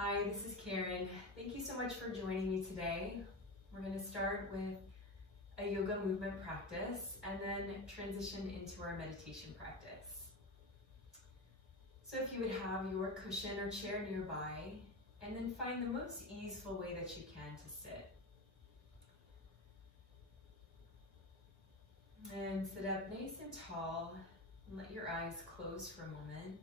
Hi, this is Karen. Thank you so much for joining me today. We're going to start with a yoga movement practice and then transition into our meditation practice. So if you would have your cushion or chair nearby, and then find the most easeful way that you can to sit. And sit up nice and tall and let your eyes close for a moment.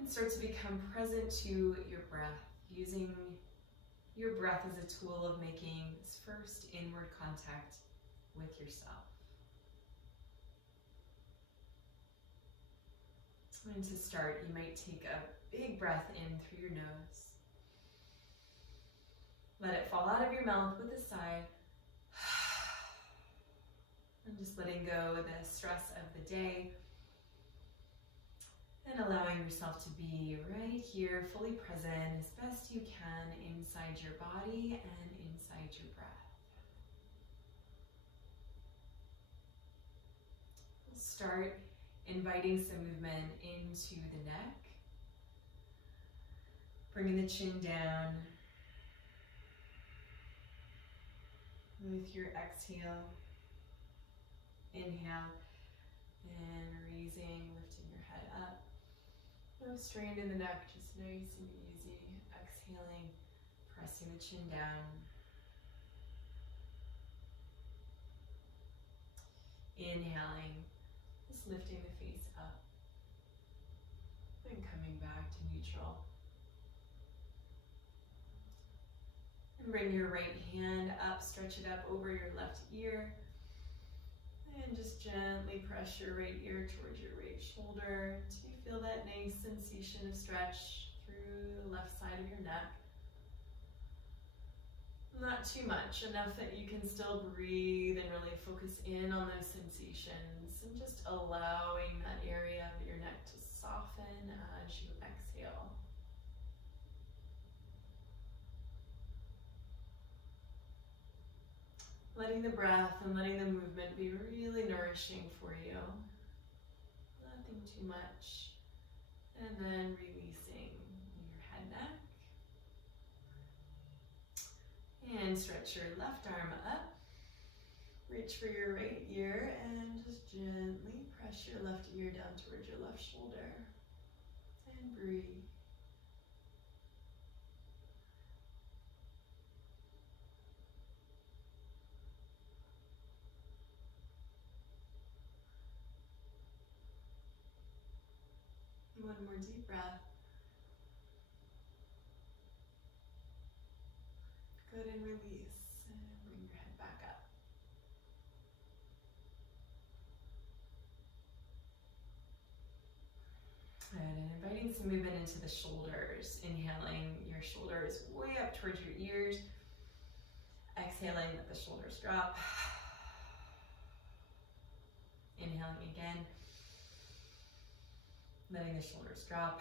And start to become present to your breath, using your breath as a tool of making this first inward contact with yourself. And to start, you might take a big breath in through your nose. Let it fall out of your mouth with a sigh. And just letting go of the stress of the day. And allowing yourself to be right here, fully present as best you can inside your body and inside your breath. We'll start inviting some movement into the neck. Bringing the chin down. With your exhale, inhale, and raising, lifting your head up. No strain in the neck, just nice and easy. Exhaling, pressing the chin down. Inhaling, just lifting the face up. And coming back to neutral. And bring your right hand up, stretch it up over your left ear. And just gently press your right ear towards your right shoulder until you feel that nice sensation of stretch through the left side of your neck. Not too much, enough that you can still breathe and really focus in on those sensations and just allowing that area of your neck to soften as you exhale. Letting the breath and letting the movement be really nourishing for you. Nothing too much. And then releasing your head, neck. And stretch your left arm up. Reach for your right ear and just gently press your left ear down towards your left shoulder. And breathe. One more deep breath. Good, and release. And bring your head back up. Good, and inviting some movement into the shoulders. Inhaling, your shoulders way up towards your ears. Exhaling, let the shoulders drop. Inhaling again. Letting the shoulders drop.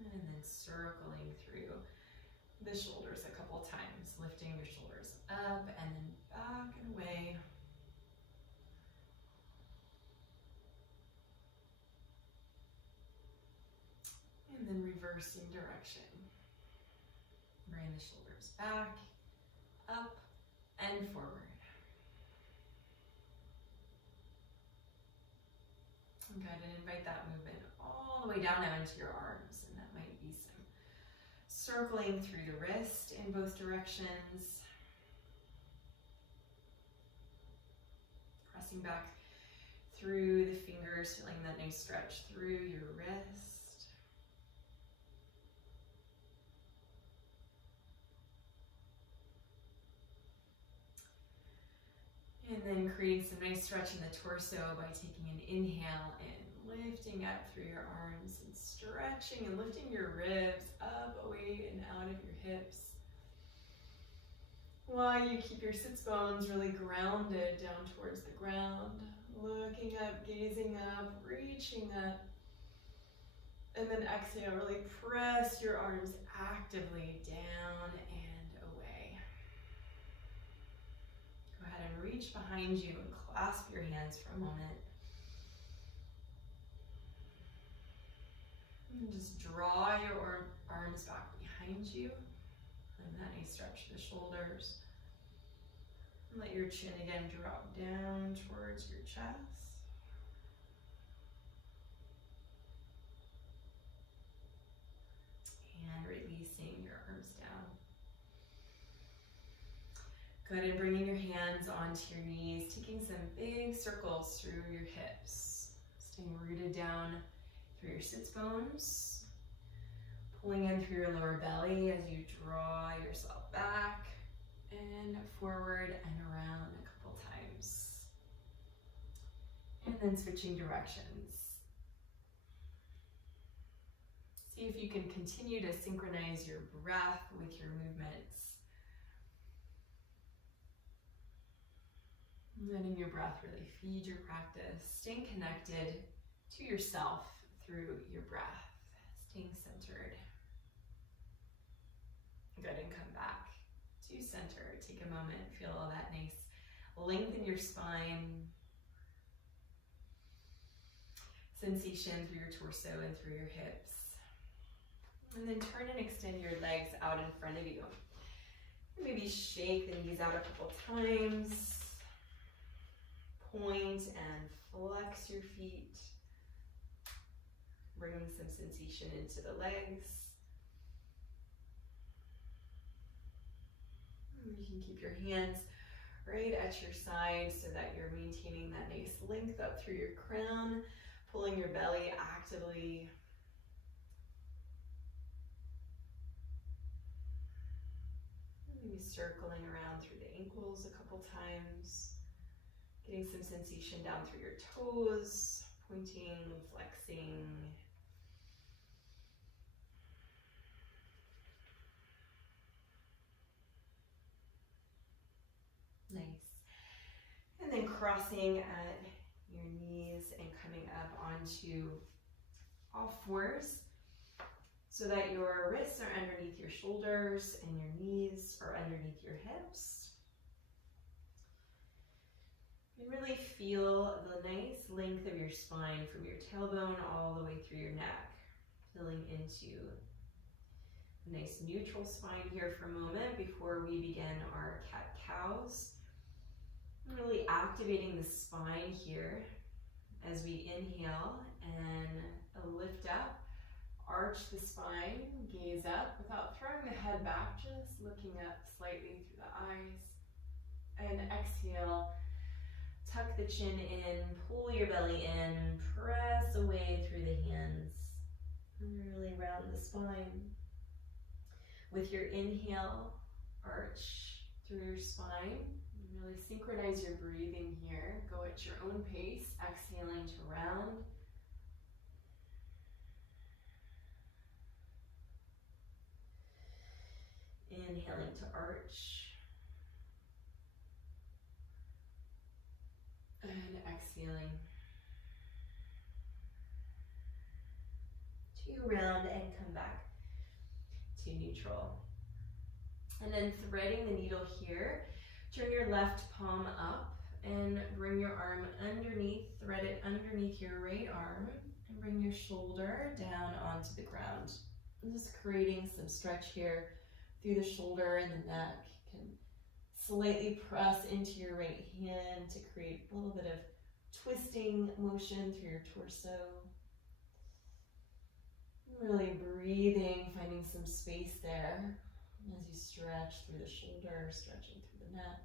And then circling through the shoulders a couple times. Lifting your shoulders up and then back and away. And then reversing direction. Bring the shoulders back, up, and forward. Good, and invite that movement all the way down now into your arms, and that might be some circling through the wrist in both directions. Pressing back through the fingers, feeling that nice stretch through your wrist. And then creating some nice stretch in the torso by taking an inhale and lifting up through your arms and stretching and lifting your ribs up, away, and out of your hips. While you keep your sits bones really grounded down towards the ground, looking up, gazing up, reaching up. And then exhale, really press your arms actively down and away. Go ahead and reach reach behind you and clasp your hands for a moment. And just draw your arms back behind you. And then you stretch the shoulders. And let your chin again drop down towards your chest. And releasing your arms down. Good, and bringing your hands onto your knees, taking some big circles through your hips. Staying rooted down through your sits bones. Pulling in through your lower belly as you draw yourself back and forward and around a couple times. And then switching directions. See if you can continue to synchronize your breath with your movements. Letting your breath really feed your practice. Staying connected to yourself through your breath. Staying centered. Good, and come back to center. Take a moment, feel all that nice length in your spine. Sensation through your torso and through your hips. And then turn and extend your legs out in front of you. Maybe shake the knees out a couple times. Point and flex your feet. Bringing some sensation into the legs. You can keep your hands right at your side so that you're maintaining that nice length up through your crown, pulling your belly actively. Maybe circling around through the ankles a couple times, getting some sensation down through your toes, pointing, flexing. Nice. And then crossing at your knees and coming up onto all fours so that your wrists are underneath your shoulders and your knees are underneath your hips. You really feel the nice length of your spine from your tailbone all the way through your neck, filling into a nice neutral spine here for a moment before we begin our cat-cows. Really activating the spine here as we inhale and lift up, arch the spine, gaze up without throwing the head back, just looking up slightly through the eyes. And exhale, tuck the chin in, pull your belly in, press away through the hands, and really round the spine. With your inhale, arch through your spine. Really synchronize your breathing here. Go at your own pace, exhaling to round. Inhaling to arch. And exhaling to round and come back to neutral. And then threading the needle here. Turn your left palm up and bring your arm underneath, thread it underneath your right arm, and bring your shoulder down onto the ground. And just creating some stretch here through the shoulder and the neck. You can slightly press into your right hand to create a little bit of twisting motion through your torso. Really breathing, finding some space there as you stretch through the shoulder, stretching through the neck.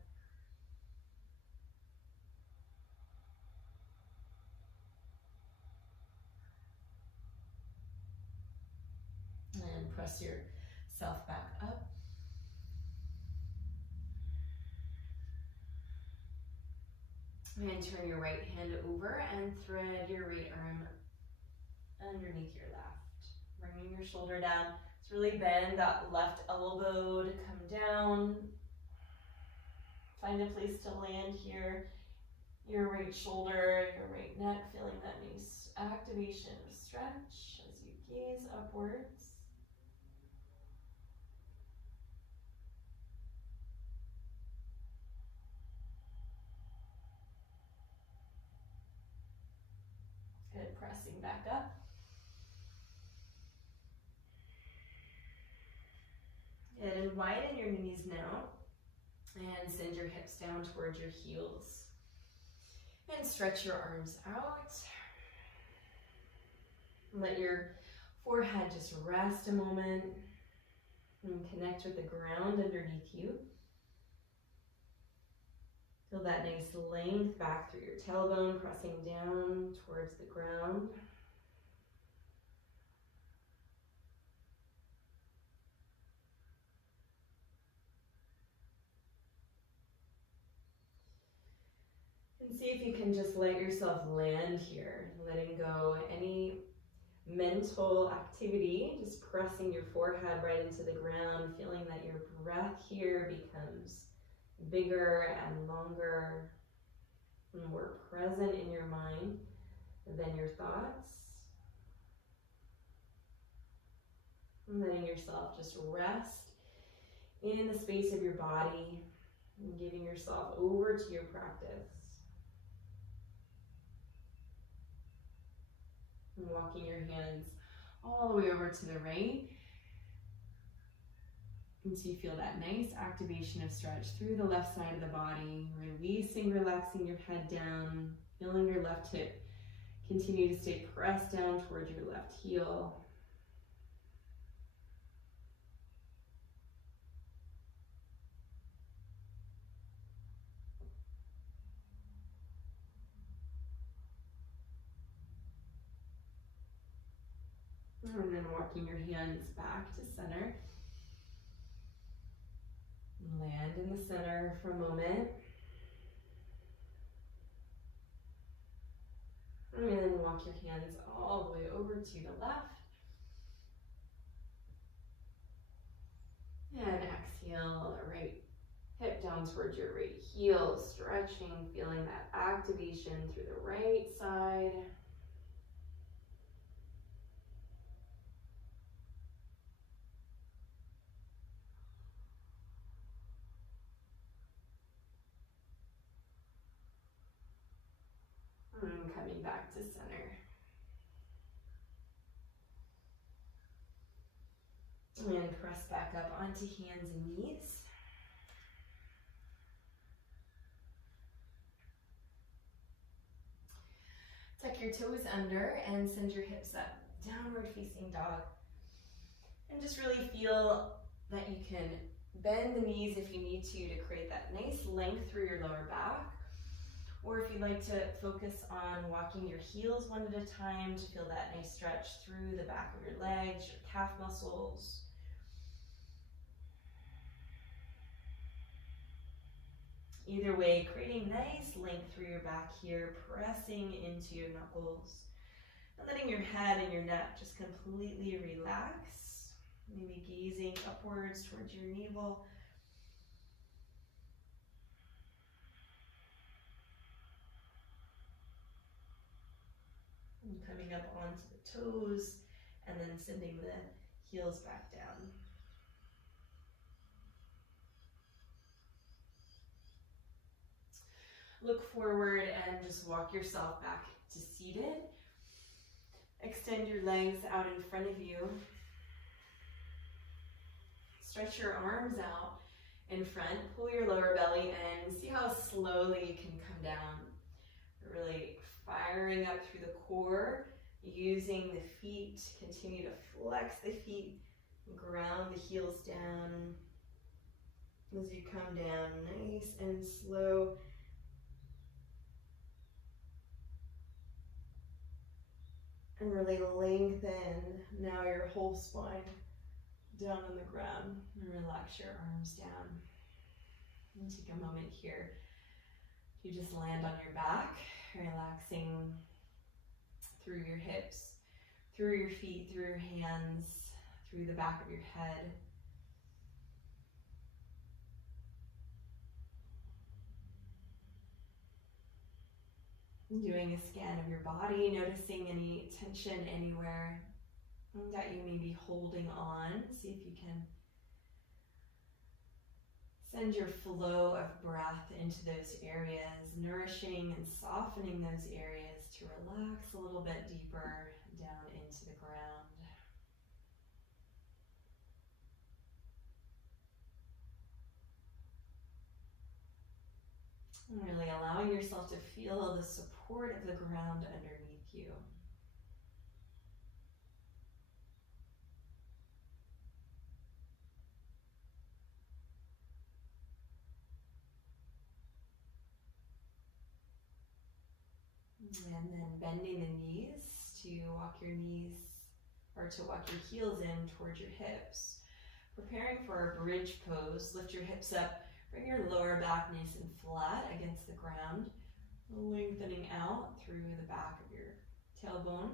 And press yourself back up. And turn your right hand over and thread your right arm underneath your left. Bringing your shoulder down. Let's really bend that left elbow to come down. Find a place to land here. Your right shoulder, your right neck, feeling that nice activation of stretch as you gaze upwards. widen your knees now and send your hips down towards your heels. And stretch your arms out. Let your forehead just rest a moment and connect with the ground underneath you. Feel that nice length back through your tailbone, pressing down towards the ground. And see if you can just let yourself land here, letting go any mental activity, just pressing your forehead right into the ground, feeling that your breath here becomes bigger and longer, and more present in your mind than your thoughts. And letting yourself just rest in the space of your body and giving yourself over to your practice. And walking your hands all the way over to the right. And so you feel that nice activation of stretch through the left side of the body, releasing, relaxing your head down, feeling your left hip continue to stay pressed down towards your left heel. And then walking your hands back to center. Land in the center for a moment. And then walk your hands all the way over to the left. And exhale, the right hip down towards your right heel, stretching, feeling that activation through the right side. And coming back to center. And press back up onto hands and knees. Tuck your toes under and send your hips up, downward facing dog. And just really feel that you can bend the knees if you need to create that nice length through your lower back. Or if you'd like to focus on walking your heels one at a time to feel that nice stretch through the back of your legs, your calf muscles. Either way, creating nice length through your back here, pressing into your knuckles, and letting your head and your neck just completely relax. Maybe gazing upwards towards your navel. And coming up onto the toes, and then sending the heels back down. Look forward and just walk yourself back to seated. Extend your legs out in front of you. Stretch your arms out in front. Pull your lower belly in. See how slowly you can come down. Really firing up through the core. Using the feet. Continue to flex the feet. Ground the heels down. As you come down, nice and slow. And really lengthen now your whole spine down on the ground. And relax your arms down. And take a moment here. You just land on your back, relaxing through your hips, through your feet, through your hands, through the back of your head. Doing a scan of your body, noticing any tension anywhere that you may be holding on. See if you can send your flow of breath into those areas, nourishing and softening those areas to relax a little bit deeper down into the ground. And really allowing yourself to feel the support of the ground underneath you. And then bending the knees to walk your heels in towards your hips. Preparing for a bridge pose, lift your hips up, bring your lower back nice and flat against the ground, lengthening out through the back of your tailbone.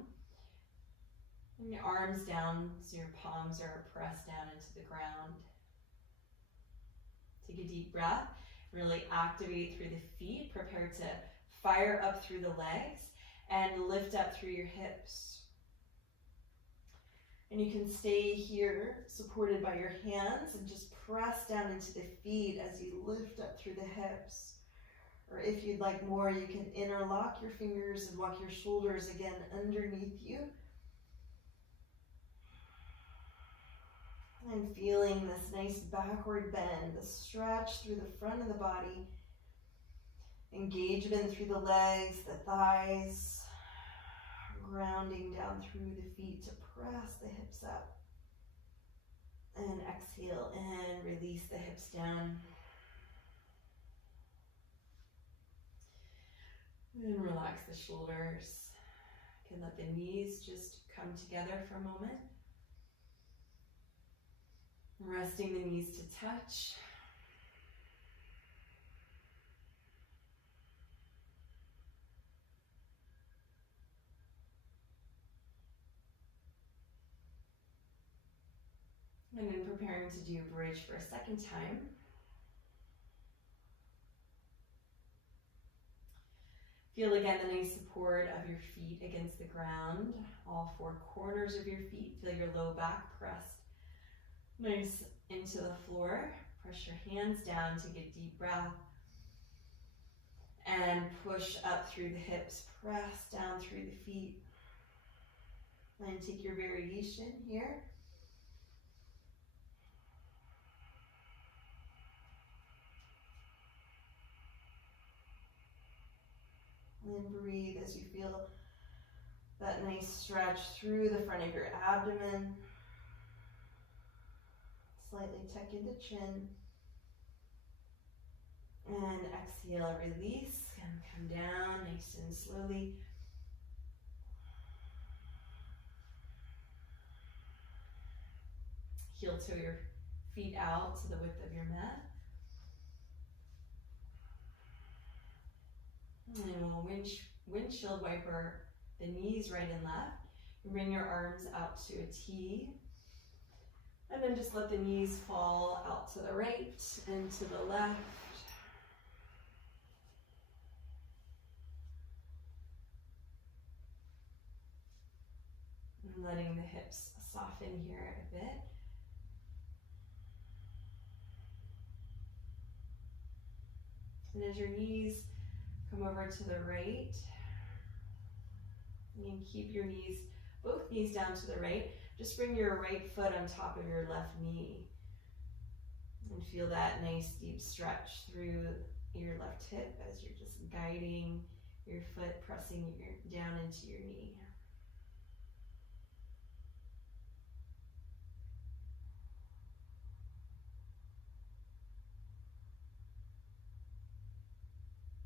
And your arms down so your palms are pressed down into the ground. Take a deep breath, really activate through the feet, prepare to fire up through the legs and lift up through your hips. And you can stay here supported by your hands and just press down into the feet as you lift up through the hips. Or if you'd like more, you can interlock your fingers and walk your shoulders again underneath you. And feeling this nice backward bend, the stretch through the front of the body, engagement through the legs, the thighs, grounding down through the feet to press the hips up. And exhale and release the hips down. And relax the shoulders. You can let the knees just come together for a moment. Resting the knees to touch. And then preparing to do bridge for a second time. Feel again the nice support of your feet against the ground. All four corners of your feet. Feel your low back pressed nice into the floor. Press your hands down, take a deep breath. And push up through the hips. Press down through the feet. And take your variation here. And breathe as you feel that nice stretch through the front of your abdomen. Slightly tuck into chin. And exhale, release, and come down nice and slowly. Heel toe your feet out to the width of your mat. And then we'll windshield wiper the knees right and left. And bring your arms out to a T. And then just let the knees fall out to the right and to the left. And letting the hips soften here a bit. And as your knees come over to the right, you can keep your knees, both knees down to the right. Just bring your right foot on top of your left knee. And feel that nice deep stretch through your left hip as you're just guiding your foot, pressing down into your knee.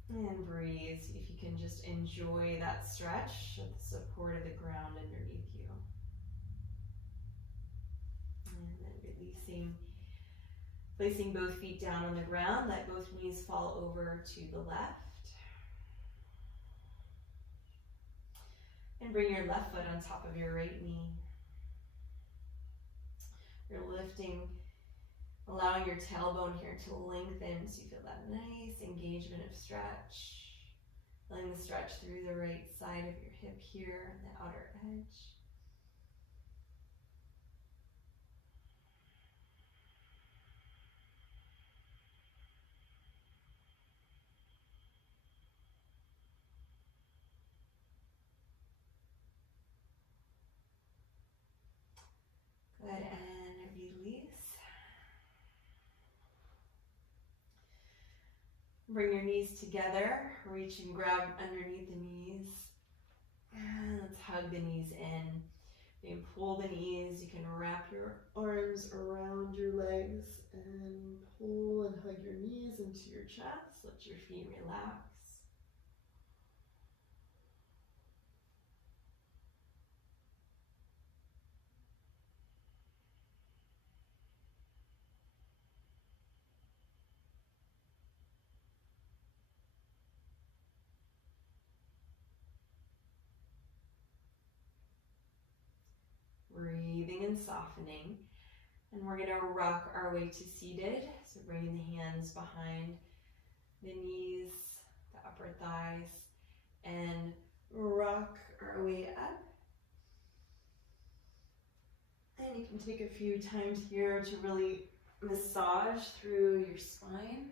And breathe. See if you can just enjoy that stretch with the support of the ground underneath you. And then releasing, placing both feet down on the ground. Let both knees fall over to the left. And bring your left foot on top of your right knee. You're lifting, allowing your tailbone here to lengthen so you feel that nice engagement of stretch. Letting the stretch through the right side of your hip here, the outer edge. Good, and release. Bring your knees together, reach and grab underneath the knees. And let's hug the knees in. You can pull the knees, you can wrap your arms around your legs and pull and hug your knees into your chest. Let your feet relax. Breathing and softening. And we're going to rock our way to seated. So bringing the hands behind the knees, the upper thighs, and rock our way up. And you can take a few times here to really massage through your spine.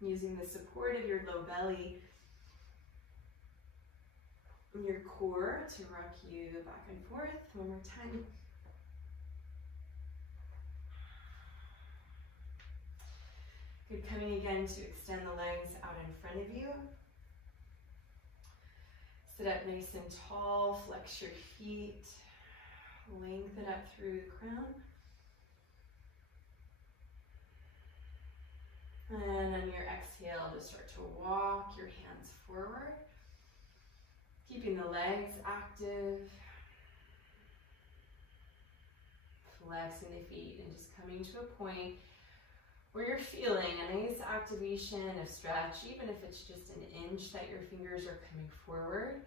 Using the support of your low belly and your core to rock you back and forth. One more time. Good, coming again to extend the legs out in front of you. Sit up nice and tall, flex your feet, lengthen up through the crown. And on your exhale, just start to walk your hands forward, keeping the legs active, flexing the feet, and just coming to a point where you're feeling a nice activation of stretch, even if it's just an inch that your fingers are coming forward.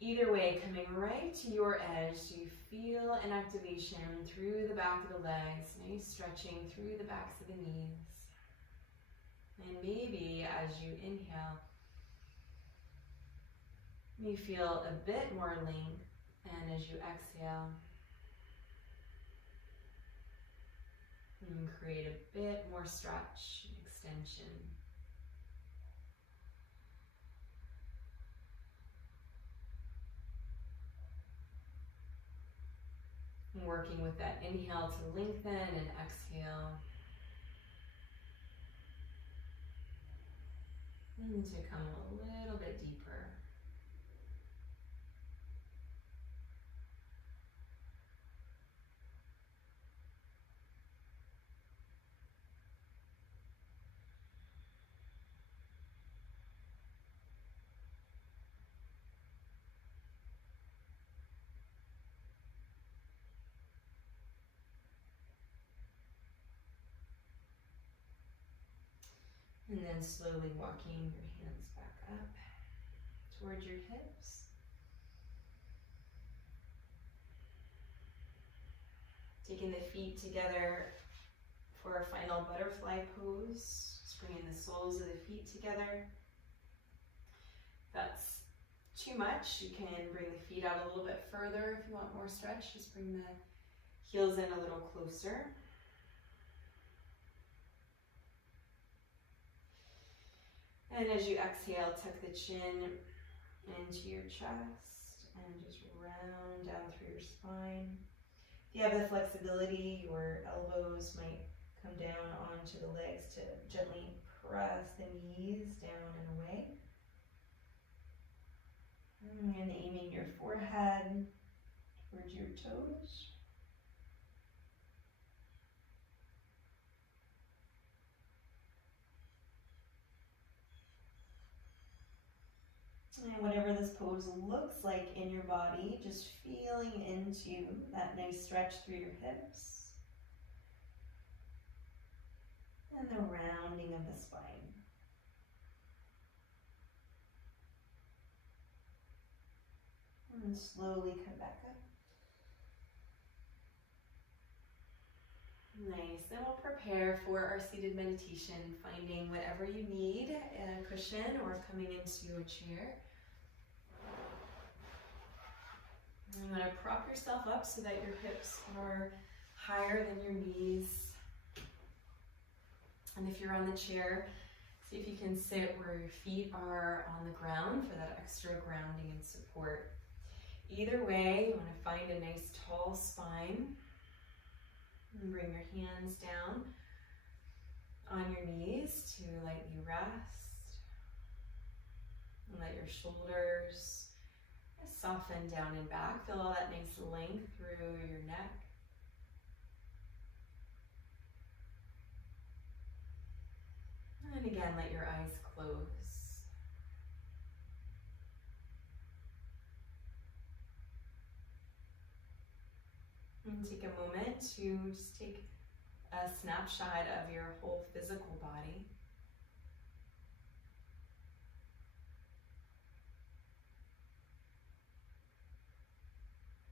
Either way, coming right to your edge, so you feel an activation through the back of the legs, nice stretching through the backs of the knees. And maybe as you inhale, you feel a bit more length, and as you exhale, you can create a bit more stretch and extension. And working with that inhale to lengthen and exhale. And to come a little bit deeper. And then slowly walking your hands back up towards your hips. Taking the feet together for our final butterfly pose. Just bringing the soles of the feet together. If that's too much, you can bring the feet out a little bit further. If you want more stretch, just bring the heels in a little closer. And as you exhale, tuck the chin into your chest and just round down through your spine. If you have the flexibility, your elbows might come down onto the legs to gently press the knees down and away. And aiming your forehead towards your toes. And whatever this pose looks like in your body, just feeling into that nice stretch through your hips and the rounding of the spine. And slowly come back up. Nice. Then we'll prepare for our seated meditation, finding whatever you need, a cushion or coming into a chair. You want to prop yourself up so that your hips are higher than your knees. And if you're on the chair, see if you can sit where your feet are on the ground for that extra grounding and support. Either way, you want to find a nice tall spine. And bring your hands down on your knees to lightly rest. And let your shoulders soften down and back. Feel all that nice length through your neck. And again, let your eyes close. And take a moment to just take a snapshot of your whole physical body.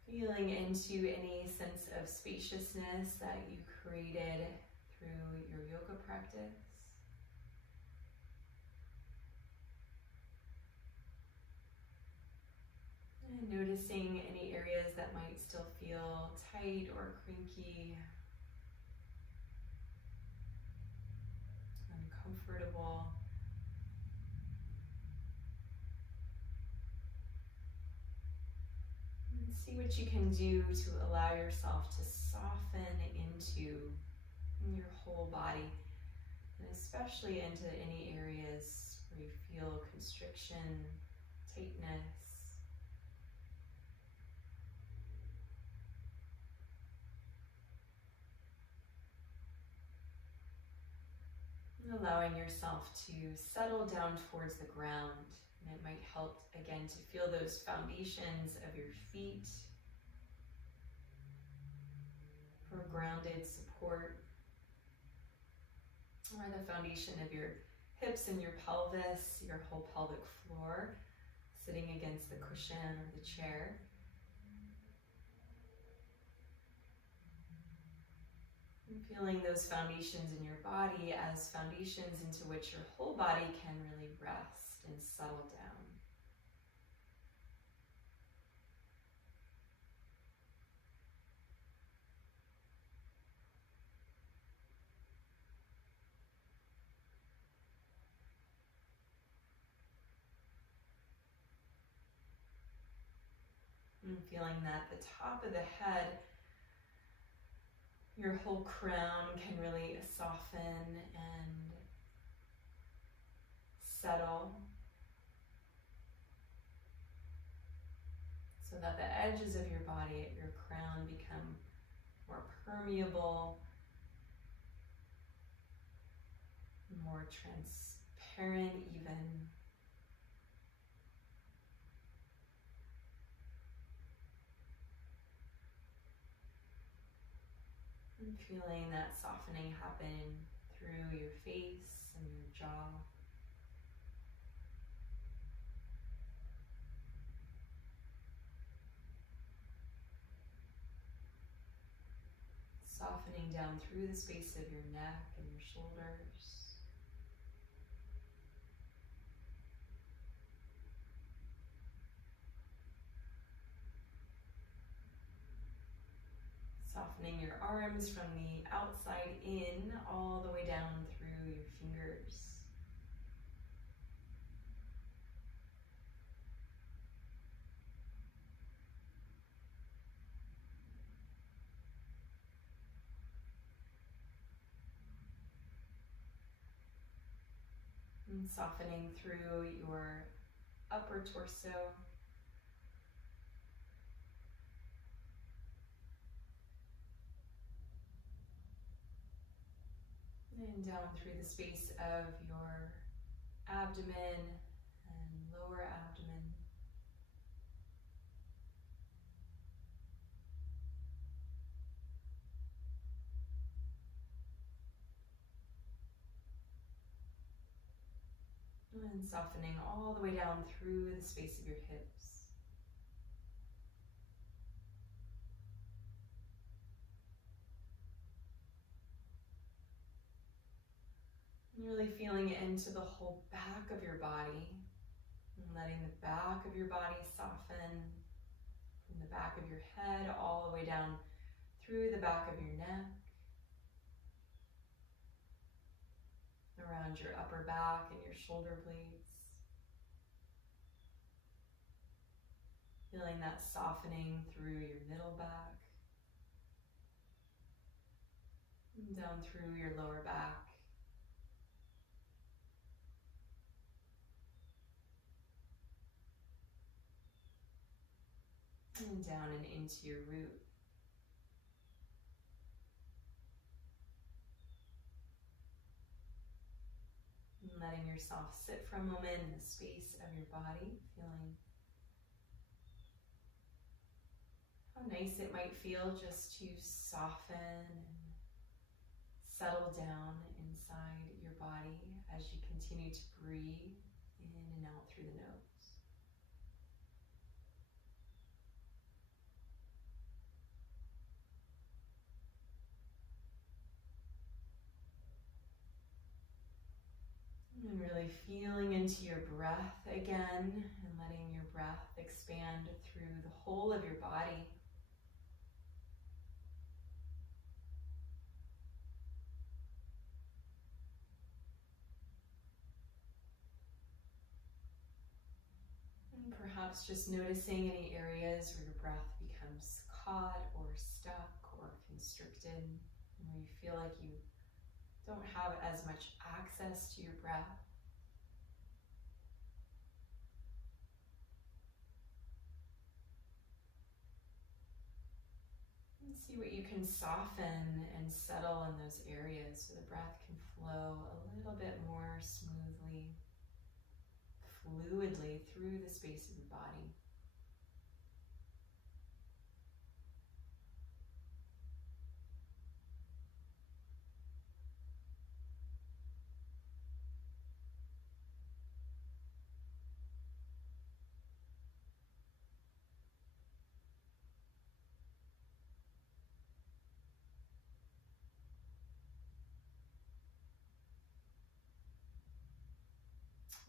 Feeling into any sense of spaciousness that you created through your yoga practice. And noticing any areas that might still feel tight or cranky, uncomfortable. And see what you can do to allow yourself to soften into your whole body, and especially into any areas where you feel constriction, tightness. Allowing yourself to settle down towards the ground. And it might help, again, to feel those foundations of your feet for grounded support, or the foundation of your hips and your pelvis, your whole pelvic floor, sitting against the cushion or the chair. And feeling those foundations in your body as foundations into which your whole body can really rest and settle down. And feeling that the top of the head, your whole crown can really soften and settle, so that the edges of your body at your crown become more permeable, more transparent even. And feeling that softening happen through your face and your jaw. Softening down through the space of your neck and your shoulders. Softening your arms from the outside in, all the way down through your fingers. And softening through your upper torso. And down through the space of your abdomen and lower abdomen. And softening all the way down through the space of your hips. Really feeling into the whole back of your body, and letting the back of your body soften from the back of your head all the way down through the back of your neck, around your upper back and your shoulder blades. Feeling that softening through your middle back, and down through your lower back. And down and into your root. And letting yourself sit for a moment in the space of your body, feeling how nice it might feel just to soften and settle down inside your body as you continue to breathe in and out through the nose. And really feeling into your breath again and letting your breath expand through the whole of your body. And perhaps just noticing any areas where your breath becomes caught or stuck or constricted, and where you feel like you don't have as much access to your breath. And see what you can soften and settle in those areas so the breath can flow a little bit more smoothly, fluidly through the space of your body.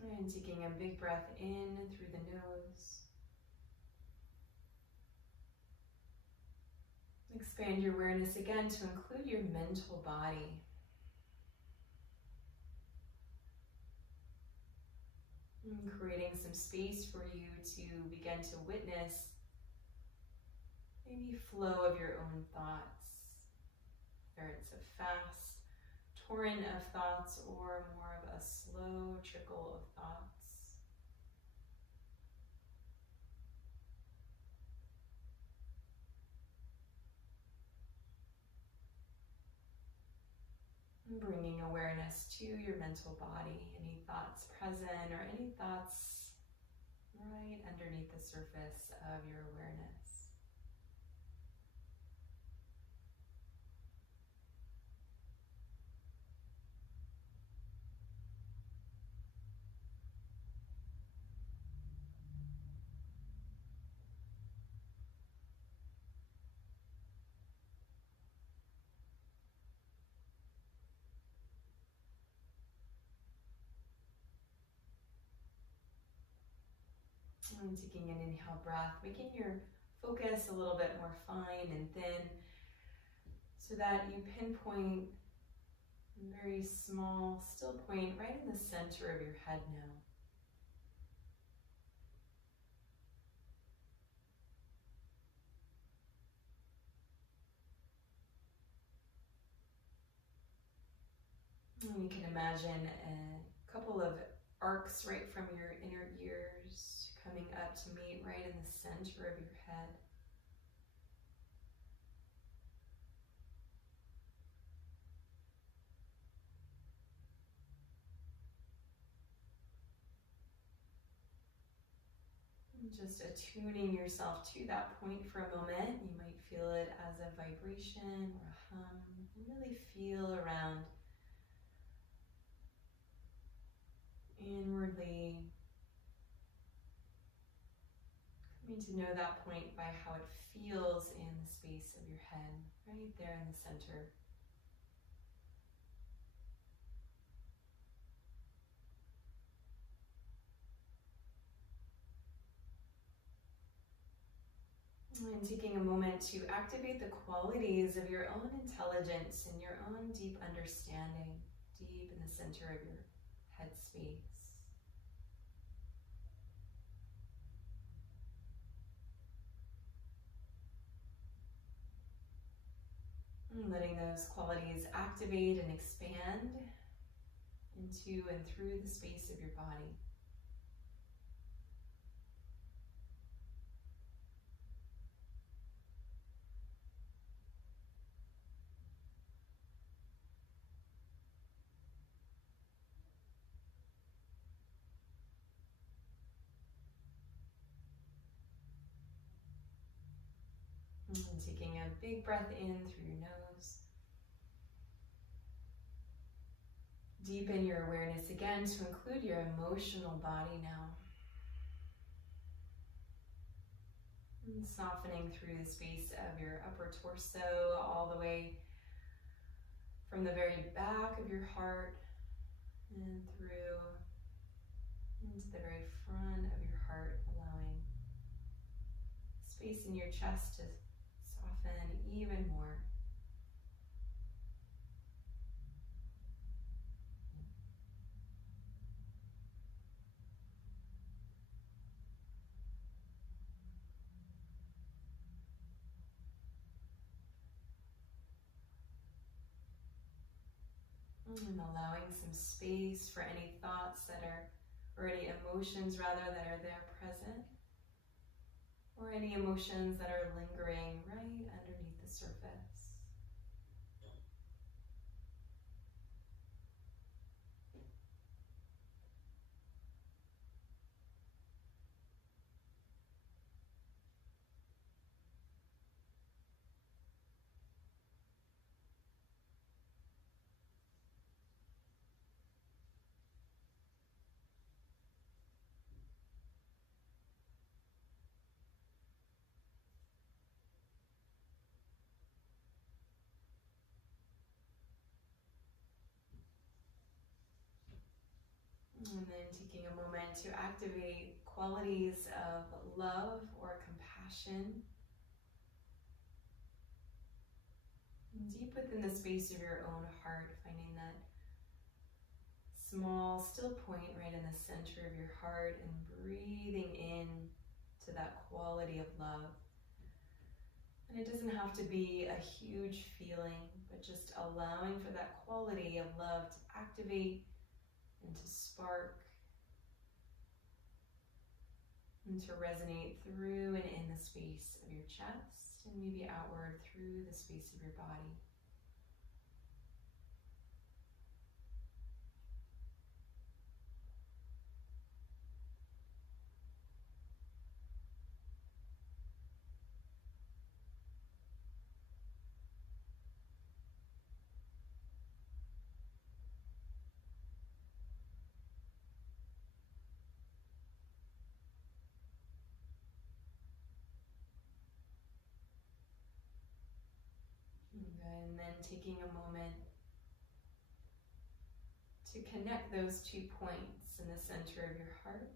And taking a big breath in through the nose. Expand your awareness again to include your mental body. And creating some space for you to begin to witness maybe flow of your own thoughts. Whether it's a fast torrent of thoughts or more of a slow trickle of thoughts. And bringing awareness to your mental body, any thoughts present or any thoughts right underneath the surface of your awareness. And taking an inhale breath, making your focus a little bit more fine and thin so that you pinpoint a very small, still point right in the center of your head now. And you can imagine a couple of arcs right from your inner ears coming up to meet right in the center of your head. And just attuning yourself to that point for a moment. You might feel it as a vibration or a hum. Really feel around inwardly, coming to know that point by how it feels in the space of your head, right there in the center. And taking a moment to activate the qualities of your own intelligence and your own deep understanding, deep in the center of your head space. And letting those qualities activate and expand into and through the space of your body. And taking a big breath in through your nose. Deepen your awareness again to include your emotional body now. And softening through the space of your upper torso, all the way from the very back of your heart and through into the very front of your heart, allowing space in your chest to soften even more. And allowing some space for any thoughts that are, or any emotions rather, that are there present, or any emotions that are lingering right underneath the surface. And then taking a moment to activate qualities of love or compassion deep within the space of your own heart, finding that small, still point right in the center of your heart and breathing in to that quality of love. And it doesn't have to be a huge feeling, but just allowing for that quality of love to activate and to spark and to resonate through and in the space of your chest and maybe outward through the space of your body. And then taking a moment to connect those 2 points in the center of your heart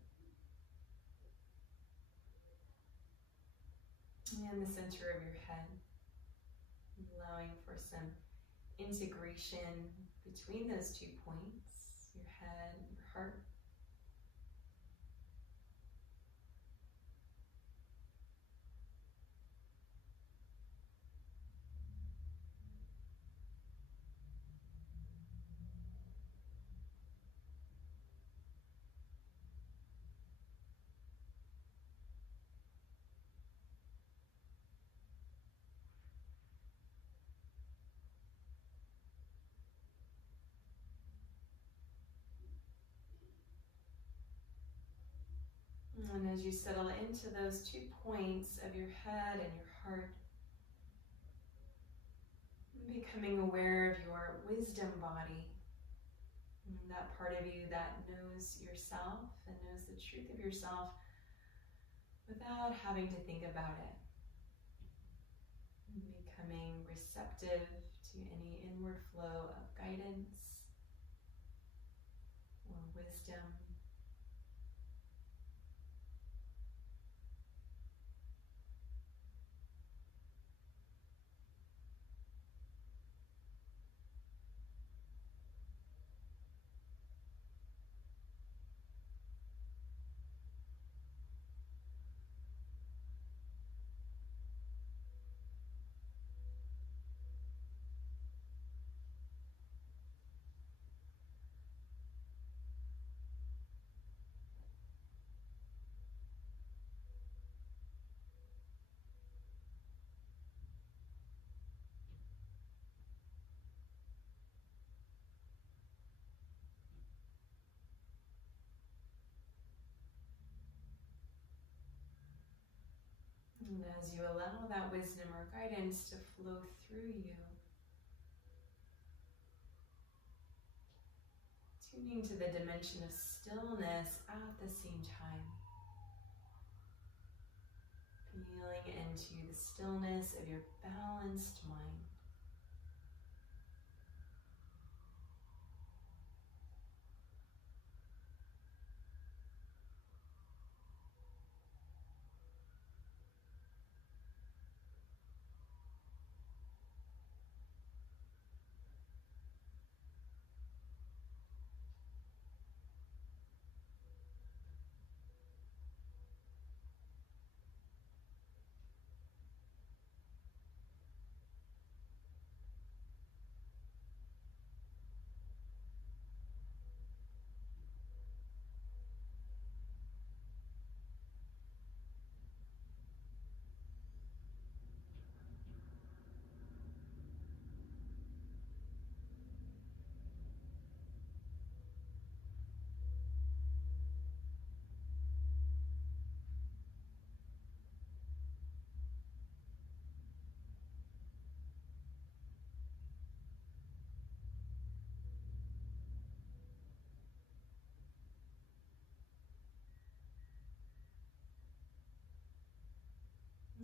and the center of your head, allowing for some integration between those 2 points, your head and your heart. And as you settle into those 2 points of your head and your heart, becoming aware of your wisdom body, that part of you that knows yourself and knows the truth of yourself without having to think about it. Becoming receptive to any inward flow of guidance or wisdom. And as you allow that wisdom or guidance to flow through you, tuning to the dimension of stillness at the same time. Feeling into the stillness of your balanced mind.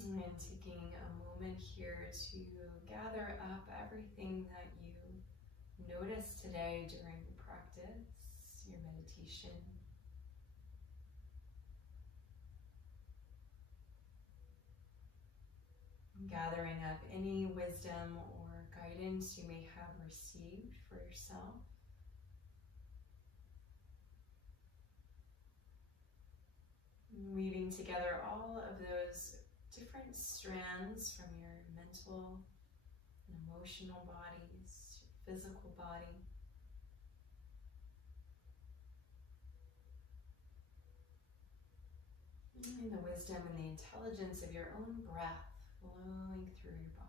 And taking a moment here to gather up everything that you noticed today during your practice, your meditation. Gathering up any wisdom or guidance you may have received for yourself. Weaving together all of those different strands from your mental and emotional bodies, your physical body. And the wisdom and the intelligence of your own breath flowing through your body.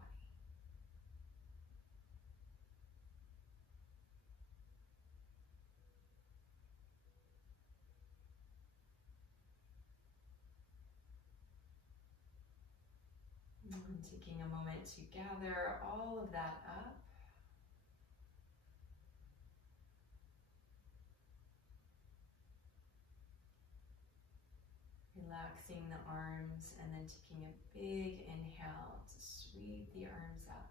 And taking a moment to gather all of that up. Relaxing the arms and then taking a big inhale to sweep the arms up.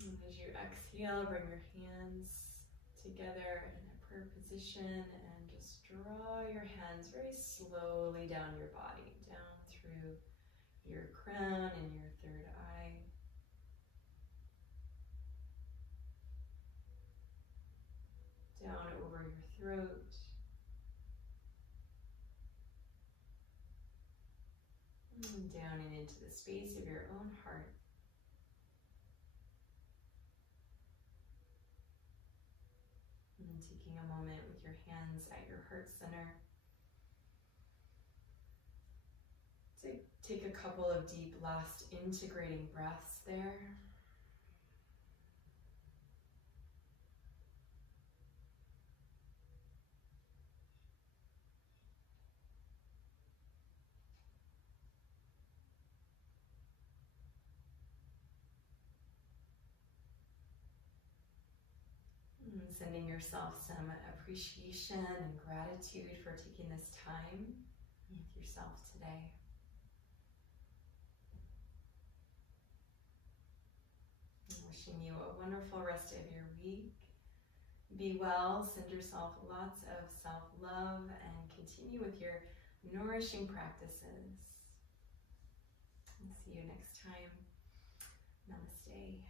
And as you exhale, bring your hands together in a prayer position and just draw your hands very slowly down your body, down through your crown and your third eye. Down over your throat. And down and into the space of your own heart. And taking a moment with your hands at your heart center to take a couple of deep last integrating breaths there. Sending yourself some appreciation and gratitude for taking this time with yourself today. I'm wishing you a wonderful rest of your week. Be well, send yourself lots of self-love, and continue with your nourishing practices. And see you next time. Namaste.